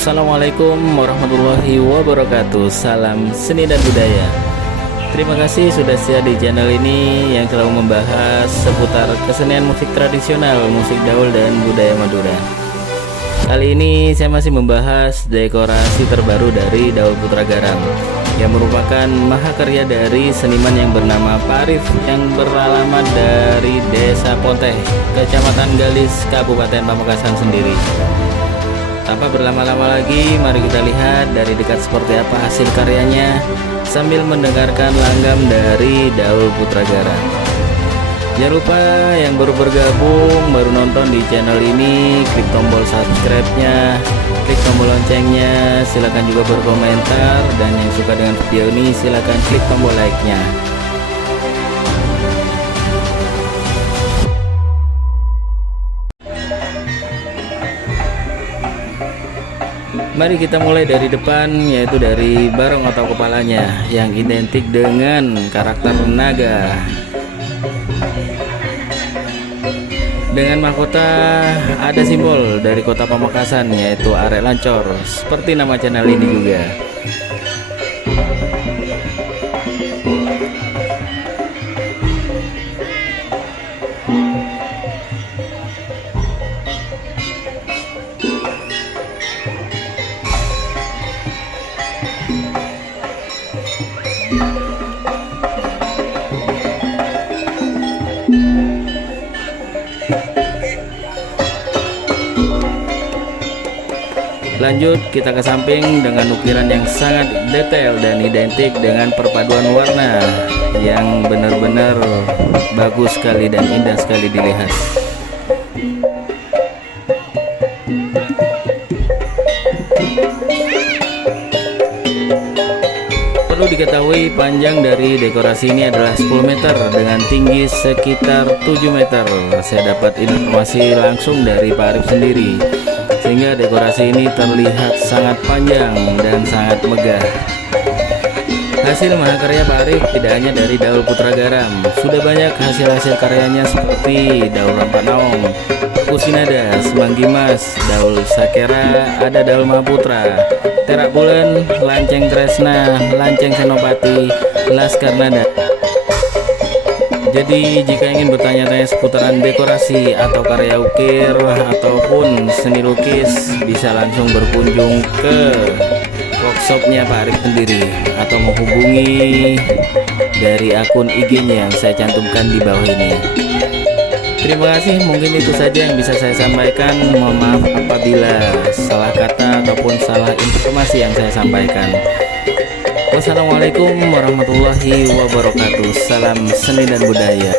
Assalamualaikum warahmatullahi wabarakatuh. Salam seni dan budaya. Terima kasih sudah setia di channel ini yang selalu membahas seputar kesenian musik tradisional, musik Daul dan budaya Madura. Kali ini saya masih membahas dekorasi terbaru dari Daul Putra Garam yang merupakan mahakarya dari seniman yang bernama Pak Arif yang beralamat dari Desa Ponteh, Kecamatan Galis, Kabupaten Pamekasan sendiri. Tanpa berlama-lama lagi, mari kita lihat dari dekat seperti apa hasil karyanya sambil mendengarkan langgam dari Daul Putra Garam. Jangan lupa yang baru bergabung, baru nonton di channel ini, klik tombol subscribe-nya, klik tombol loncengnya, silahkan juga berkomentar, dan yang suka dengan video ini silahkan klik tombol like-nya. Mari kita mulai dari depan, yaitu dari barong atau kepalanya yang identik dengan karakter naga. Dengan mahkota ada simbol dari kota Pamekasan, yaitu arek lancor, seperti nama channel ini juga. Lanjut kita ke samping dengan ukiran yang sangat detail dan identik dengan perpaduan warna yang benar-benar bagus sekali dan indah sekali dilihat. Perlu diketahui panjang dari dekorasi ini adalah 10 meter dengan tinggi sekitar 7 meter. Saya dapat informasi langsung dari Pak Arif sendiri, sehingga dekorasi ini terlihat sangat panjang dan sangat megah. Hasil mahakarya Pak Arif tidak hanya dari Daul Putra Garam, sudah banyak hasil-hasil karyanya seperti Daul Rampak Naong, Kusinada, Semanggi Mas, Daul Sakera, ada Daul Mahaputra, Terak Bulan, Lanceng Tresna, Lanceng Senopati, Laskar Nada. Jadi jika ingin bertanya-tanya seputaran dekorasi atau karya ukir ataupun seni lukis, bisa langsung berkunjung ke workshopnya Pak Arif sendiri atau menghubungi dari akun IG-nya yang saya cantumkan di bawah ini. Terima kasih, mungkin itu saja yang bisa saya sampaikan. Mohon maaf apabila salah kata ataupun salah informasi yang saya sampaikan. Wassalamualaikum warahmatullahi wabarakatuh. Salam seni dan budaya.